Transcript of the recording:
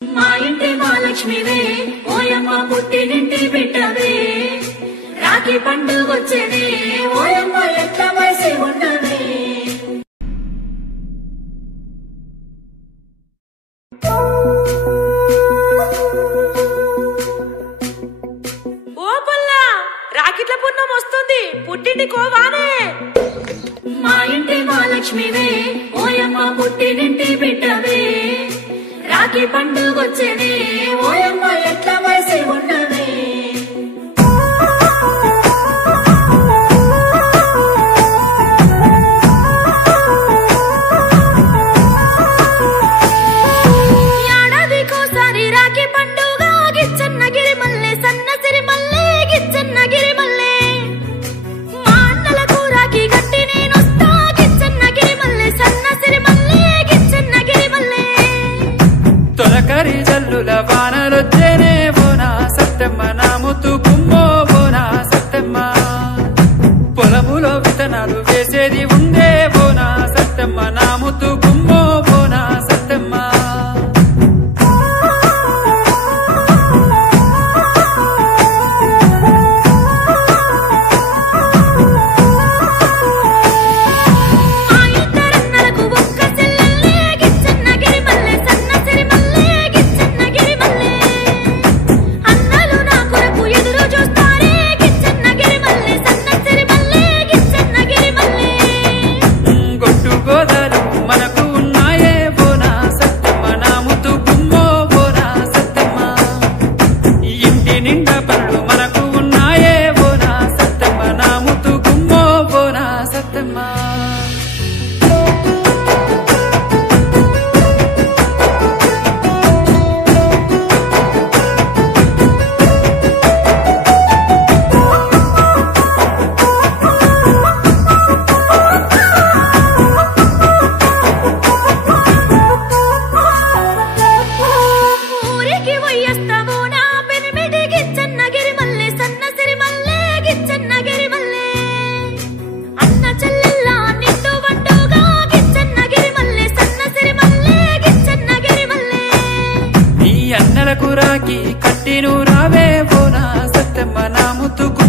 మా ఇంటి మహాలక్ష్మివే ఓయమ్మ పుట్టినింటి బిడ్డవే రాఖీ పండుగొచ్చేనే ఓయమ్మ ఎట్ల వయసి ఉండవే ఓ పుల్లా రాఖీట్ల పుణ్యం వస్తుంది పుట్టింటి కోవానే మా ఇంటి మహాలక్ష్మివే ఓయమ్మ పుట్టినింటి బిడ్డవే రాఖీ పండుగొచ్చేనే ఓయమ్మ ఎట్ల వయసి ఉండవే ఏడాదికోసారి రాఖీ పండుగ గిచ్చన్నగిరి మల్లె సన్నసిరి మల్లె గిచ్చన్నగిరి మల్లె మా అన్నలకు రాఖీ కట్టి నేనొస్తా గిచ్చన్నగిరి మల్లె సన్నసిరి మల్లె గిచ్చన్నగిరి మల్లె తొలకరి జల్లుల వానలొచ్చేనే బోనా సత్తమ్మ నా ముత్తు కుమ్మో బోనా సత్తమ్మ పొలములో విత్తనాలు వేసేది ఉందే బోనా సత్తమ్మ నా ముత్తు కుమ్మో బోనా సత్తమ్మ మా ఇద్దరన్నలకు ఒక్క చెల్లెల్లే గిచ్చన్నగిరి మల్లె సన్నసిరి మల్లె గిచ్చన్నగిరి మల్లె అన్నలు నా కొరకు ఎదురు చూస్తారే గిచ్చన్నగిరి మల్లె సన్నసిరి మల్లె గిచ్చన్నగిరి మల్లె గొట్టు గోదాలు మనకు ఉన్నాయే బోనా సత్తమ్మ నా ముత్తు కుమ్మో బోనా సత్తమ్మ ఇంటి నిండా పనులు మనకు ఉన్నాయే బోనా సత్తమ్మ నా ముత్తు కుమ్మో బోనా సత్తమ్మ ఊరికి పోయేస్తావు నా పెనిమిటి గిచ్చన్నగిరి మల్లె సన్నసిరి మల్లె గిచ్చన్నగిరి మల్లె అన్న చెల్లెల్ల నిండు వండుగా గిచ్చన్నగిరి మల్లె సన్నసిరి మల్లె గిచ్చన్నగిరి మల్లె నీ అన్నలకు రాకి కట్టిను రావే బోనా సత్తమ్మ నా ముత్తుకు